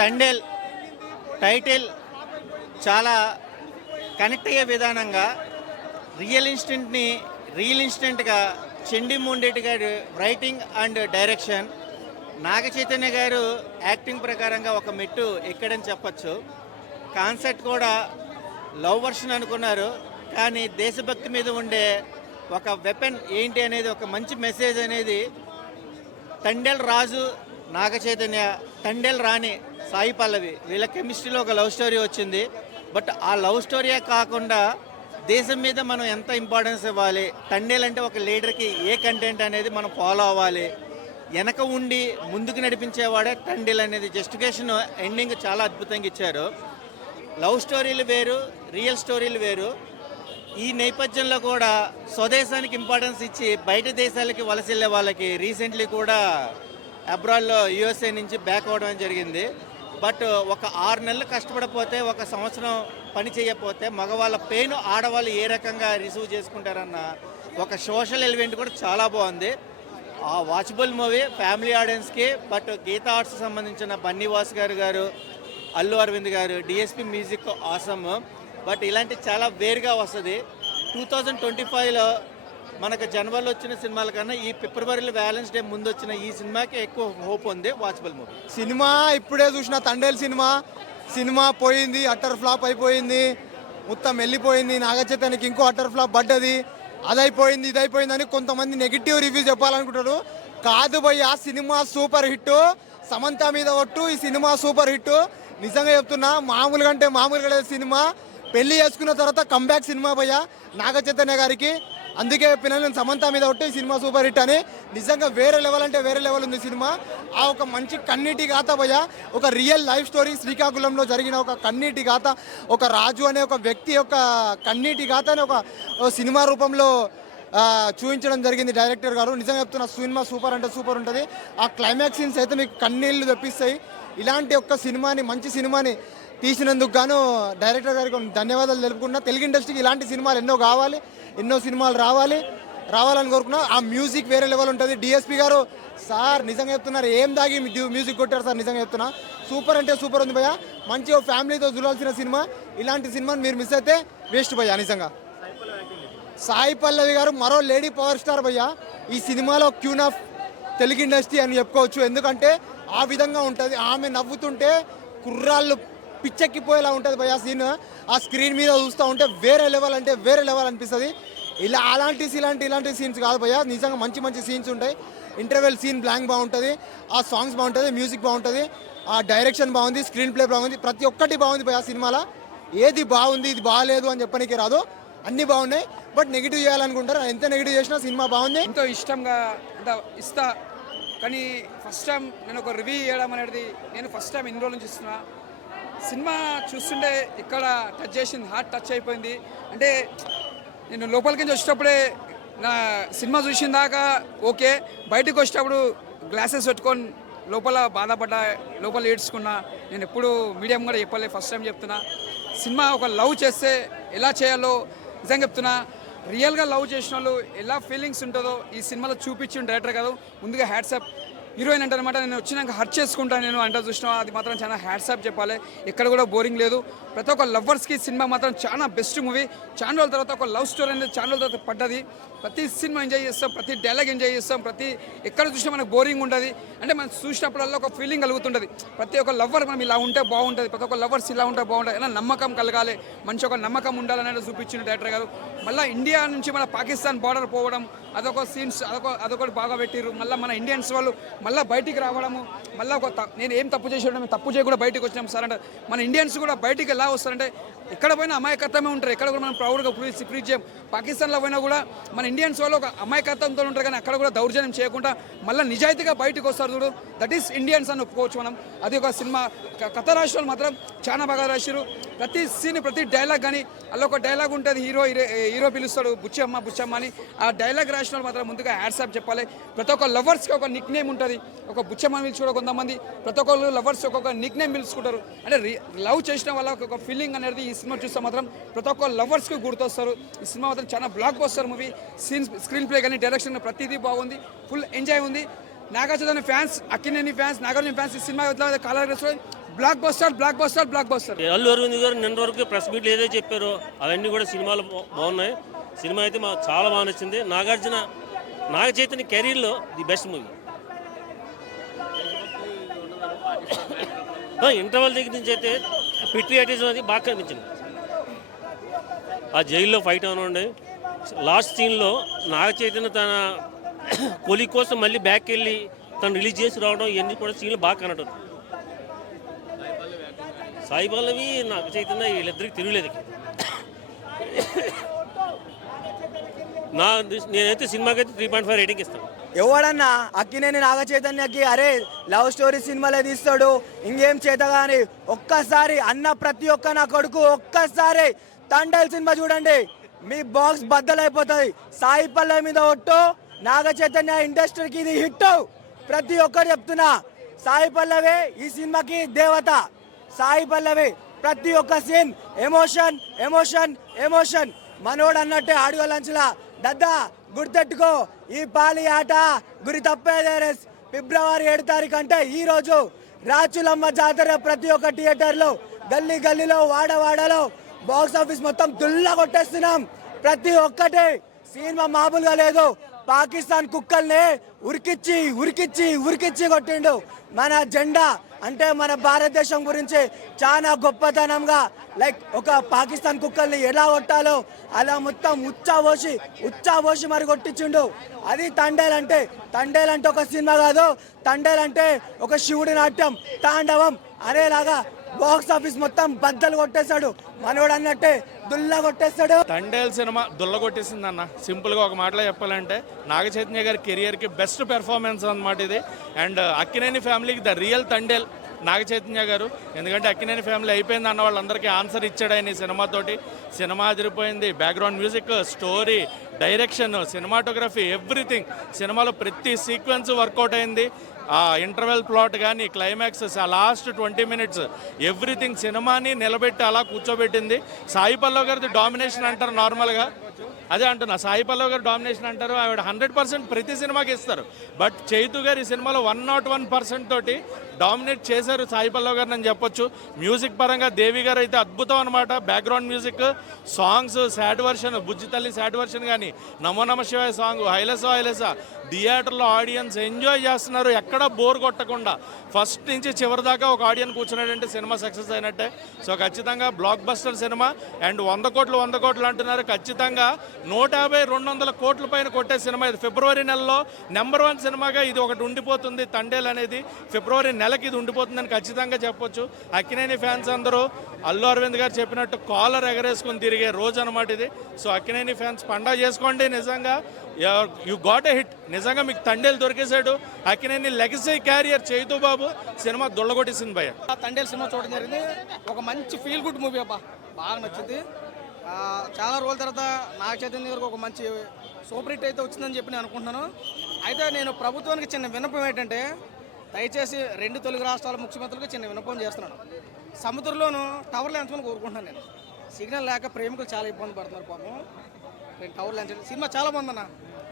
Thandel title చాలా connect అయ్యే విధానంగా రియల్ ఇన్స్టెంట్గా చెండి ముండేటి గారు writing and direction, Naga Chaitanya గారు యాక్టింగ్ ప్రకారంగా ఒక మెట్టు ఎక్కడని చెప్పచ్చు. కాన్సెప్ట్ కూడా లవ్ వర్షన్ అనుకున్నారు, కానీ దేశభక్తి మీద ఉండే ఒక వెపన్ ఏంటి అనేది ఒక మంచి మెసేజ్ అనేది తండేల్ రాజు నాగ చైతన్య, తండేల్ రాణి సాయి పల్లవి వీళ్ళ కెమిస్ట్రీలో ఒక లవ్ స్టోరీ వచ్చింది. బట్ ఆ లవ్ స్టోరీయే కాకుండా దేశం మీద మనం ఎంత ఇంపార్టెన్స్ ఇవ్వాలి, తండేల్ అంటే ఒక లీడర్కి ఏ కంటెంట్ అనేది మనం ఫాలో అవ్వాలి, వెనక ఉండి ముందుకు నడిపించేవాడే తండేల్ అనేది జస్టిఫికేషన్ ఎండింగ్ చాలా అద్భుతంగా ఇచ్చారు. లవ్ స్టోరీలు వేరు, రియల్ స్టోరీలు వేరు. ఈ నేపథ్యంలో కూడా స్వదేశానికి ఇంపార్టెన్స్ ఇచ్చి బయట దేశాలకి వలస వెళ్ళే వాళ్ళకి రీసెంట్లీ కూడా అబ్రాడ్లో యూఎస్ఏ నుంచి బ్యాక్ అవ్వడం జరిగింది. బట్ ఒక 6 నెలలు కష్టపడపోతే, ఒక సంవత్సరం పని చేయకపోతే మగవాళ్ళ పెయిన్ ఆడవాళ్ళు ఏ రకంగా రిసీవ్ చేసుకుంటారన్న ఒక సోషల్ ఎలిమెంట్ కూడా చాలా బాగుంది. ఆ వాచబుల్ మూవీ ఫ్యామిలీ ఆడియన్స్కి. బట్ గీతా ఆర్ట్స్ సంబంధించిన బన్నీవాస్ గారు, అల్లు అరవింద్ గారు, డిఎస్పి మ్యూజిక్ ఆసమ్. బట్ ఇలాంటి చాలా వేరుగా వస్తుంది. 2025లో మనకు జనవరిలో వచ్చిన సినిమాల కన్నా ఈ ఫిబ్రవరిలో వ్యాలెన్స్ డే ముందు వచ్చిన ఈ సినిమాకి ఎక్కువ హోప్ ఉంది. Watchable movie. సినిమా ఇప్పుడే చూసిన తండేల్ సినిమా పోయింది, అట్టర్ ఫ్లాప్ అయిపోయింది, మొత్తం వెళ్ళిపోయింది. నాగచైతన్యకి ఇంకో అట్టర్ ఫ్లాప్ పడ్డది, అదైపోయింది ఇదైపోయింది అని కొంతమంది నెగిటివ్ రివ్యూ చెప్పాలనుకుంటారు. కాదు భయ్య, సినిమా సూపర్ హిట్. సమంత మీద ఒట్టు, ఈ సినిమా సూపర్ హిట్. నిజంగా చెప్తున్నా, మామూలుగా అంటే మామూలుగా లేదు సినిమా. పెళ్లి చేసుకున్న తర్వాత కంబ్యాక్ సినిమా భయ్య నాగ చైతన్య గారికి. అందుకే చెప్పిన నేను సమంత మీద ఒట్టు, ఈ సినిమా సూపర్ హిట్ అని. నిజంగా వేరే లెవెల్ అంటే వేరే లెవెల్ ఉంది సినిమా. ఆ ఒక మంచి కన్నీటి గాథ భయ్య, ఒక రియల్ లైఫ్ స్టోరీ, శ్రీకాకుళంలో జరిగిన ఒక కన్నీటి గాథ, ఒక రాజు అనే ఒక వ్యక్తి యొక్క కన్నీటి గాథ అని ఒక సినిమా రూపంలో చూపించడం జరిగింది డైరెక్టర్ గారు. నిజంగా చెప్తున్న సినిమా సూపర్ అంటే సూపర్ ఉంటుంది. ఆ క్లైమాక్స్ సీన్స్ అయితే మీకు కన్నీళ్లు తెప్పిస్తాయి. ఇలాంటి ఒక్క సినిమాని, మంచి సినిమాని తీసినందుకు గాను డైరెక్టర్ గారికి ధన్యవాదాలు తెలుపుకున్నా. తెలుగు ఇండస్ట్రీకి ఇలాంటి సినిమాలు ఎన్నో కావాలి, ఎన్నో సినిమాలు రావాలని కోరుకున్నా. ఆ మ్యూజిక్ వేరే లెవెల్ ఉంటుంది. డిఎస్పి గారు సార్ నిజంగా చెప్తున్నారు, ఏం దాగి మ్యూజిక్ కొట్టారు సార్. నిజంగా చెప్తున్నా సూపర్ అంటే సూపర్ ఉంది భయ్య. మంచి ఫ్యామిలీతో చూడాల్సిన సినిమా. ఇలాంటి సినిమాని మీరు మిస్ అయితే వేస్ట్ భయ్య. నిజంగా సాయి పల్లవి గారు మరో లేడీ పవర్ స్టార్ భయ్య. ఈ సినిమాలో క్యూన్ ఆఫ్ తెలుగు ఇండస్ట్రీ అని చెప్పుకోవచ్చు. ఎందుకంటే ఆ విధంగా ఉంటుంది. ఆమె నవ్వుతుంటే కుర్రాళ్ళు పిచ్చెక్కిపోయేలా ఉంటుంది భయ్య సీన్. ఆ స్క్రీన్ మీద చూస్తూ ఉంటే వేరే లెవెల్ అంటే వేరే లెవెల్ అనిపిస్తుంది. ఇలాంటి సీన్స్ కాదు భయ్య, నిజంగా మంచి సీన్స్ ఉంటాయి. ఇంటర్వెల్ సీన్ బ్లాంక్ బాగుంటుంది, ఆ సాంగ్స్ బాగుంటుంది, మ్యూజిక్ బాగుంటుంది, ఆ డైరెక్షన్ బాగుంది, స్క్రీన్ ప్లే బాగుంది, ప్రతి ఒక్కటి బాగుంది భయ్య సినిమాలో. ఏది బాగుంది ఇది బాగాలేదు అని చెప్పడానికి రాదు, అన్నీ బాగున్నాయి. బట్ నెగిటివ్ చేయాలనుకుంటారు, ఎంత నెగిటివ్ చేసినా సినిమా బాగుంది. ఎంతో ఇష్టంగా ఇస్తా, కానీ ఫస్ట్ టైం నేను ఒక రివ్యూ చేయడం అనేది నేను ఫస్ట్ టైం ఎన్ని రోజుల నుంచి ఇస్తున్నా. సినిమా చూస్తుంటే ఇక్కడ టచ్ చేసింది, హార్ట్ టచ్ అయిపోయింది. అంటే నేను లోపలికి నుంచి వచ్చేటప్పుడే నా సినిమా చూసిన దాకా ఓకే, బయటకు వచ్చేటప్పుడు గ్లాసెస్ పెట్టుకొని లోపల బాధపడ్డా, లోపల ఏడ్చుకున్నా. నేను ఎప్పుడు మీడియం కూడా చెప్పలేదు, ఫస్ట్ టైం చెప్తున్నా. సినిమా ఒక లవ్ చేస్తే ఎలా చేయాలో నిజంగా చెప్తున్నా. రియల్గా లవ్ చేసిన వాళ్ళు ఎలా ఫీలింగ్స్ ఉంటుందో ఈ సినిమాలో చూపించిన డైరెక్టర్ కాదు. ముందుగా హ్యాట్సాప్. హీరోయిన్ అంటే అనమాట, నేను వచ్చినాక హర్ట్ చేసుకుంటాను నేను అంటే చూసినా, అది మాత్రం చాలా హ్యాట్సాప్ చెప్పాలి. ఎక్కడ కూడా బోరింగ్ లేదు. ప్రతి ఒక్క లవర్స్కి సినిమా మాత్రం చాలా బెస్ట్ మూవీ. చాలా రోజుల తర్వాత ఒక లవ్ స్టోరీ అనేది చాలా రోజుల తర్వాత పడ్డది. ప్రతి సినిమా ఎంజాయ్ చేస్తాం, ప్రతి డైలాగ్ ఎంజాయ్ చేస్తాం, ప్రతి ఎక్కడ చూసినా మనకు బోరింగ్ ఉండదు. అంటే మనం చూసినప్పుడల్లా ఒక ఫీలింగ్ కలుగుతుంటుంది. ప్రతి ఒక్క లవర్ మనం ఇలా ఉంటే బాగుంటుంది, ప్రతి ఒక్క లవర్స్ ఇలా ఉంటే బాగుంటుంది, ఇలా నమ్మకం కలగాలి, మంచి ఒక నమ్మకం ఉండాలనేది చూపించిన డైరెక్టర్ గారు. మళ్ళీ ఇండియా నుంచి మన పాకిస్తాన్ బార్డర్ పోవడం, అదొక సీన్స్, అదొకటి బాగా పెట్టిర్రు. మళ్ళీ మన ఇండియన్స్ వాళ్ళు మళ్ళీ బయటికి రావడము, మళ్ళీ నేను ఏం తప్పు చేసాడు, తప్పు చేయకుండా బయటకు వచ్చినాం సార్ అంటే. మన ఇండియన్స్ కూడా బయటికి ఎలా వస్తారంటే, ఎక్కడ పోయినా అమాయకత్వమే ఉంటారు, ఎక్కడ కూడా మనం ప్రౌడ్గా ప్రీచ్ చేయం. పాకిస్తాన్లో పోయినా కూడా మన ఇండియన్స్ వాళ్ళు ఒక అమాయకత్వంతో ఉంటారు, కానీ అక్కడ కూడా దౌర్జన్యం చేయకుండా మళ్ళీ నిజాయితీగా బయటకు వస్తారు చూడు, దట్ ఈస్ ఇండియన్స్ అని ఒప్పుకోవచ్చు మనం. అది ఒక సినిమా కథ రాసిన మాత్రం చాలా బాగా రాశారు. ప్రతి సీన్, ప్రతి డైలాగ్ కానీ అలా ఒక డైలాగ్ ఉంటుంది. హీరో పిలుస్తాడు బుచ్చమ్మ అని. ఆ డైలాగ్ రాసిన వాళ్ళు మాత్రం ముందుగా హ్యాట్సాప్ చెప్పాలి. ప్రతి ఒక్క లవర్స్కి ఒక నిక్ నేమ్ ఉంటుంది. ఒక బుచ్చమ్మ పిలుచుకోవడం కొంతమంది, ప్రతి ఒక్కరు లవర్స్ ఒక్కొక్క నిక్ నేమ్ పిలుచుకుంటారు. అంటే లవ్ చేసిన వాళ్ళకి ఒక ఫీలింగ్ అనేది ఈ సినిమా చూస్తే మాత్రం ప్రతి ఒక్క లవర్స్కి గుర్తొస్తారు. ఈ సినిమా మాత్రం చాలా blockbuster movie. Screenplay కానీ, డైరెక్షన్ ప్రతిదీ బాగుంది, ఫుల్ ఎంజాయ్ ఉంది. Nagarjuna fans, Akkineni fans, Nagarjuna fans ఈ cinema colour blockbuster blockbuster blockbuster. Allu Aravind గారు నిన్న వరకు ప్రెస్ మీట్లు ఏదైతే చెప్పారో అవన్నీ కూడా సినిమాలు బాగున్నాయి. సినిమా అయితే మాకు చాలా బాగా నచ్చింది. నాగ చైతన్య కెరీర్లో ది బెస్ట్ మూవీ. ఇంటర్వల్ దగ్గర నుంచి అయితే పిట్రియాటిజం అది బాగా కనిపించింది. ఆ జైల్లో ఫైట్ అవనండి, లాస్ట్ సీన్లో నాగ చైతన్య తన కొలి కోసం మళ్ళీ బ్యాక్ వెళ్ళి తను రిలీజ్ చేసి రావడం ఇవన్నీ కూడా సీన్లు బాగా కనటం. సాయి పల్లవి నాగ చైతన్య వీళ్ళిద్దరికి తిరగలేదు. నేనైతే సినిమాకైతే 3.5 రేటింగ్ ఇస్తాను. ఎవడన్నా అక్కినేని నాగ చైతన్యకి అరే లవ్ స్టోరీ సినిమాలే తీస్తాడు ఇంకేం చేత కానీ ఒక్కసారి అన్న ప్రతి ఒక్క నా కొడుకు ఒక్కసారి తండేల్ సినిమా చూడండి, మీ బాక్స్ బద్దలైపోతుంది. సాయి పల్లవి మీద ఒట్టు, నాగ చైతన్య ఇండస్ట్రీకి ఇది హిట్. ప్రతి ఒక్కరు చెప్తున్నా, సాయి పల్లవి ఈ సినిమాకి దేవత. సాయి పల్లవి ప్రతి ఒక్క సీన్ ఎమోషన్ ఎమోషన్ ఎమోషన్. మనోడు అన్నట్టే ఆడియో లంచ్లా దద్దా గుర్తెట్టుకో, ఈ పాలి ఆట గురి తప్పేదే. ఫిబ్రవరి 7 తారీఖు అంటే ఈ రోజు రాచులమ్మ జాతర ప్రతి ఒక్క థియేటర్లో, గల్లీ గల్లీలో, వాడవాడలో బాక్స్ ఆఫీస్ మొత్తం దుల్లా కొట్టేస్తున్నాం. ప్రతి ఒక్కటి సినిమా మామూలుగా లేదు. పాకిస్తాన్ కుక్కల్ని ఉరికిచ్చి ఉరికిచ్చి ఉరికిచ్చి కొట్టిండు. మన జెండా అంటే మన భారతదేశం గురించి చాలా గొప్పతనంగా లైక్ ఒక పాకిస్తాన్ కుక్కల్ని ఎలా కొట్టాలో అలా మొత్తం ఉచ్చాబోసి మరి కొట్టించిండు. అది తండేల్ అంటే. తండేల్ అంటే ఒక సినిమా కాదు, తండేల్ అంటే ఒక శివుడి నాట్యం తాండవం అనేలాగా బాక్స్ ఆఫీస్ మొత్తం బద్దలు కొట్టేశాడు. మనోడు అన్నట్టే దుల్లా కొట్టేస్తాడు. తండేల్ సినిమా దుల్ల కొట్టేసింది అన్న. సింపుల్గా ఒక మాటలో చెప్పాలంటే నాగ చైతన్య గారి కెరియర్కి బెస్ట్ పెర్ఫార్మెన్స్ అన్నమాట ఇది. అండ్ అక్కినేని ఫ్యామిలీకి ద రియల్ తండేల్ నాగ చైతన్య గారు. ఎందుకంటే అక్కినేని ఫ్యామిలీ అయిపోయింది అన్న వాళ్ళందరికీ ఆన్సర్ ఇచ్చాడు ఆయన ఈ సినిమాతోటి. సినిమా అదిరిపోయింది. Background music, story, direction, cinematography, everything. సినిమాలో ప్రతి సీక్వెన్స్ వర్కౌట్ అయింది. ఇంటర్వెల్ ప్లాట్ కానీ, క్లైమాక్స్, లాస్ట్ 20 minutes ఎవ్రీథింగ్ సినిమాని నిలబెట్టి అలా కూర్చోబెట్టింది. సాయి పల్లవి గారిది డామినేషన్ అంటారు నార్మల్గా, అదే అంటున్నా. సాయి పల్లవి గారు డామినేషన్ అంటారు, ఆవిడ 100% ప్రతి సినిమాకి ఇస్తారు. బట్ చైతు గారు ఈ సినిమాలో 101% తోటి డామినేట్ చేశారు సాయి పల్లవి గారిని అని చెప్పొచ్చు. మ్యూజిక్ పరంగా దేవి గారు అయితే అద్భుతం అనమాట. Background music, songs, sad version, Bujji Thalli sad version కానీ, నమో నమ శివాయ సాంగ్, హైలసా థియేటర్లో ఆడియన్స్ ఎంజాయ్ చేస్తున్నారు. ఎక్కడా బోర్ కొట్టకుండా ఫస్ట్ నుంచి చివరి దాకా ఒక ఆడియన్స్ కూర్చున్నాడంటే సినిమా సక్సెస్ అయినట్టే. సో ఖచ్చితంగా బ్లాక్ బస్టర్ సినిమా. అండ్ 100 కోట్లు అంటున్నారు. ఖచ్చితంగా 150-200 కోట్ల పైన కొట్టే సినిమా ఇది. ఫిబ్రవరి నెలలో నెంబర్ 1 సినిమాగా ఇది ఒకటి ఉండిపోతుంది. తండేల్ అనేది ఫిబ్రవరి నెలకి ఇది ఉండిపోతుందని ఖచ్చితంగా చెప్పొచ్చు. అక్కినేని ఫ్యాన్స్ అందరూ అల్లు అరవింద్ గారు చెప్పినట్టు కాలర్ ఎగరేసుకుని తిరిగే రోజు అనమాట ఇది. సో అక్కినేని ఫ్యాన్స్ పండగ చేసుకోండి. నిజంగా యు గాట్ ఎ హిట్. నిజంగా మీకు తండేల్ దొరికేశాడు. అక్కినేని లెగసీ క్యారియర్ చైతు బాబు సినిమా దొల్లగొట్టేసింది భయ్య. తండేల్ సినిమా చూడడం జరిగింది. ఒక మంచి ఫీల్ గుడ్ మూవీ అబ్బా, బాగా నచ్చింది. చాలా రోజుల తర్వాత నాగ చైతన్య గారికి ఒక మంచి సూపర్ హిట్ అయితే వచ్చిందని చెప్పి నేను అనుకుంటున్నాను. అయితే నేను ప్రభుత్వానికి చిన్న విన్నపం ఏంటంటే, దయచేసి 2 తెలుగు రాష్ట్రాల ముఖ్యమంత్రులకు చిన్న విన్నపం చేస్తున్నాను. సముద్రంలోనూ టవర్లు ఎంచుకొని కోరుకుంటున్నాను నేను. సిగ్నల్ లేక ప్రేమికులు చాలా ఇబ్బంది పడుతున్నారు పాపం. 2 టవర్లు ఎంచండి. సినిమా చాలా బాగుందన్న,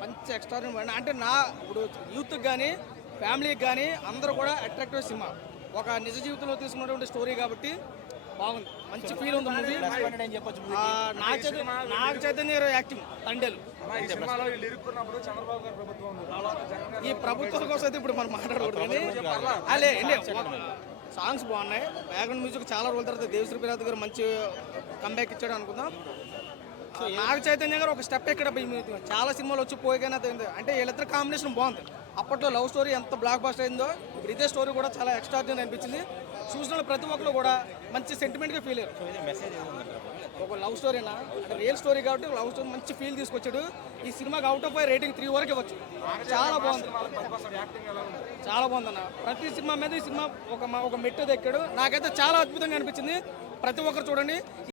మంచి ఎక్స్ట్రాడినరీ. అంటే ఇప్పుడు యూత్కి కానీ ఫ్యామిలీకి కానీ అందరూ కూడా అట్రాక్టివ్ సినిమా. ఒక నిజ జీవితంలో తీసుకున్నటువంటి స్టోరీ కాబట్టి బాగుంది, మంచి ఫీల్ ఉంది మూవీ. నాగ చైతన్య గారు యాక్టింగ్ తండేలు. ఈ ప్రభుత్వం కోసం అయితే ఇప్పుడు మనం మాట్లాడకూడదు కానీ సాంగ్స్ బాగున్నాయి. బ్యాక్గ్రౌండ్ మ్యూజిక్ చాలా రోజుల తర్వాత దేవిశ్రీ ప్రసాద్ గారు మంచి కంబ్యాక్ ఇచ్చాడు అనుకుందాం. నాగ చైతన్య గారు ఒక స్టెప్ ఎక్కడ చాలా సినిమాలు వచ్చి పోయిగానే అంటే వీళ్ళిద్దరు కాంబినేషన్ బాగుంది. అప్పట్లో లవ్ స్టోరీ ఎంత బ్లాక్ బస్టర్ అయిందో ఇప్పుడు ఇదే స్టోరీ కూడా చాలా ఎక్స్ట్రాడినరీ అనిపించింది. చూసిన ప్రతి ఒక్కరు కూడా మంచి సెంటిమెంట్గా ఫీల్ అయ్యారు. ఒక లవ్ స్టోరీనా అంటే రియల్ స్టోరీ కాబట్టి లవ్ స్టోరీ మంచి ఫీల్ తీసుకొచ్చాడు. ఈ సినిమాకి అవుట్ ఆఫ్ 5 రేటింగ్ 3 వరకు ఇవ్వచ్చు. చాలా బాగుంది, చాలా బాగుందన్న. ప్రతి సినిమా మీద ఈ సినిమా ఒక మెట్టు దక్కాడు. నాకైతే చాలా అద్భుతంగా అనిపించింది. ప్రతి ఒక్కరు చూడండి.